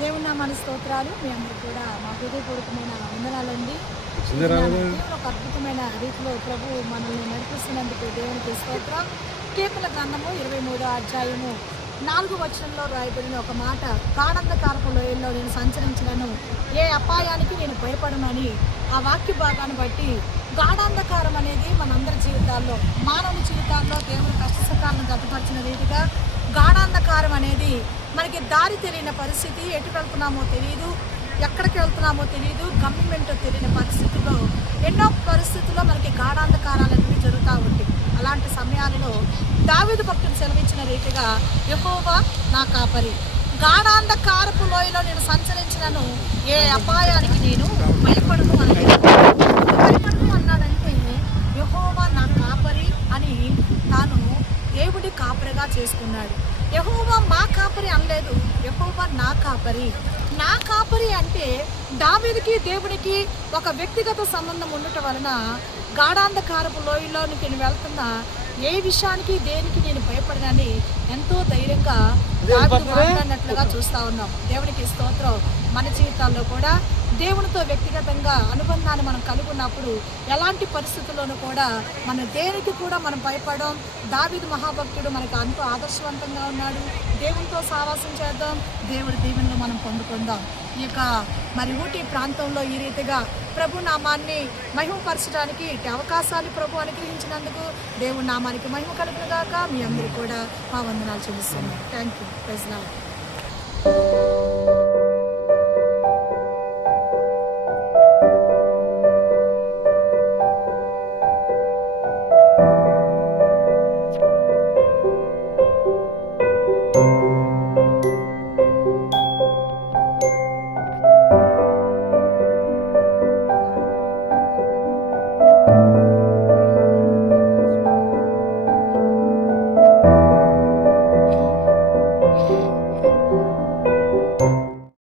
దేవుని నామానికి స్తోత్రాలు. మీ అందరూ కూడా మా హృదయపూర్వకమైన వందనాలండి. ఒక అద్భుతమైన రీతిలో ప్రభు మనల్ని నడిపిస్తున్నందుకు దేవునికి స్తోత్రం. కీర్తన గ్రంథము 23వ అధ్యాయము 4వ వచనంలో రాయబడిన ఒక మాట, గాఢంధకారపు లోయల్లో నేను సంచరించినను ఏ అపాయానికి నేను భయపడనని. ఆ వాక్య భాగాన్ని బట్టి గాఢాంధకారం అనేది మనందరి జీవితాల్లో, మానవ జీవితాల్లో దేవుని కష్టసుఖాలను గతపరిచిన రీతిగా గాఢాంధకారం అనేది మనకి దారి తెలియని పరిస్థితి, ఎటు వెళ్తున్నామో తెలియదు, ఎక్కడికి వెళ్తున్నామో తెలియదు, గమ్యమేంటో తెలియని పరిస్థితుల్లో ఎన్నో పరిస్థితుల్లో మనకి గాఢాంధకారాలు అనేవి జరుగుతూ ఉంటాయి. అలాంటి సమయాలలో దావీదు భక్తుడు సెలవించిన రీతిగా యెహోవా నా కాపరి, గాఢాంధకారపు లోయలో నేను సంచరించినను ఏ అపాయానికి నేను భయపడను అన్నాడంటే యెహోవా నా కాపరి అని తాను దేవుడి కాపరిగా చేసుకున్నాడు. యెహోవా మా కాపరి అనలేదు, యెహోవా నా కాపరి. నా కాపరి అంటే దావీదుకి దేవునికి ఒక వ్యక్తిగత సంబంధం ఉండటం వలన గాఢాంధకారపు లోయలోనికి నేను వెళ్తున్నా ఏ విషయానికి దేనికి నేను భయపడనని ఎంతో ధైర్యంగా దావీదు మాట్లాడినట్లుగా చూస్తూ ఉన్నాం. దేవునికి స్తోత్రం. మన జీవితాల్లో కూడా దేవునితో వ్యక్తిగతంగా అనుబంధాన్ని మనం కలిగి ఉన్నప్పుడు ఎలాంటి పరిస్థితుల్లోనూ కూడా మన దేనికి కూడా మనం భయపడడం. దావీదు మహాభక్తుడు మనకు అంత ఆదర్శవంతంగా ఉన్నాడు. దేవునితో సావాసం చేద్దాం, దేవుడి దీవెనలు మనం పొందుకుందాం. ఈ యొక్క మరి ఊటీ ప్రాంతంలో ఈ రీతిగా ప్రభు నామాన్ని మహిమపరచడానికి ఇటు అవకాశాన్ని ప్రభు అనుగ్రహించినందుకు దేవుడి నామానికి మహిమ కలుగునుగాక. మీ అందరూ కూడా మా వందనాలు చెల్లిస్తున్నాం. Thank you. Praise lord.